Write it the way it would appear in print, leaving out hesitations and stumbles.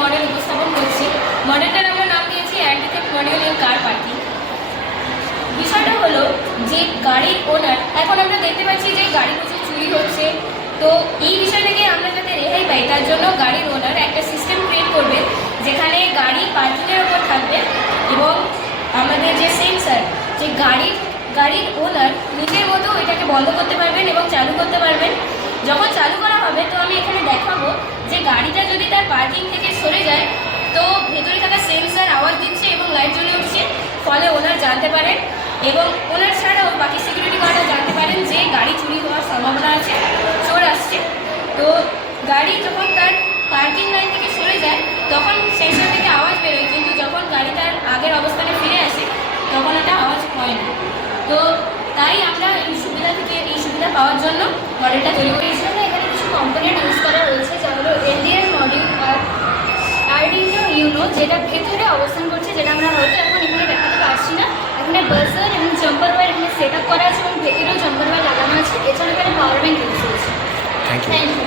Model উপস্থাপন করছি। মডেলটার আমরা নাম দিয়েছি anti-theft module in car parking. বিষয়টা হলো যে গাড়ির ওনার, এখন আমরা দেখতে পাচ্ছি যে গাড়ি প্রচুর চুরি হচ্ছে। তো এই বিষয় থেকে আমরা যাতে রেহাই পাই তার জন্য গাড়ির ওনার একটা সিস্টেম ক্রিয়েট করবে যেখানে গাড়ি পার্কিংয়ের ওপর থাকবে এবং আমাদের যে সেন্সার, যে গাড়ির ওনার নিজের মতো এটাকে বন্ধ করতে পারবেন এবং চালু করতে পারবেন। যখন চালু করা হবে তো আমি এখানে দেখাবো যে গাড়িটা যদি তার পার্কিং থেকে সরে যায় তো ভেতরে থাকা সেন্সার আওয়াজ দিচ্ছে এবং লাইট জ্বলে উঠছে, ফলে ওনার জানতে পারেন এবং ওনার ছাড়াও বাকি সিকিউরিটি গার্ডরা জানতে পারেন যে গাড়ি চুরি হওয়ার সম্ভাবনা আছে, চোর আসছে। তো গাড়ি যখন তার পার্কিং লাইন থেকে সরে যায় তখন সেন্সার থেকে আওয়াজ বেরোয়, কিন্তু যখন গাড়ি তার আগের অবস্থানে ফিরে আসে তখন এটা আওয়াজ হয় না। তো তাই আমরা এই সুবিধা পাওয়ার জন্য মডেলটা তৈরি করি। এখানে কিছু কম্পোনেন্ট ইউজ করা রয়েছে যা হলো এলডিআর মডিউল আর আরডিনো ইউনো, যেটা ভেতরে অবস্থান করছে, যেটা আমরা হয়তো এখন এখানে দেখাতে পারছি না। এখানে বাজার এবং জাম্পার ওয়্যার এখানে সেট আপ করা আছে এবং ভেতরেও জাম্পার ওয়্যার লাগানো আছে। এছাড়া এখানে পাওয়ার ব্যাংক ইউজ হয়েছে। Thank you.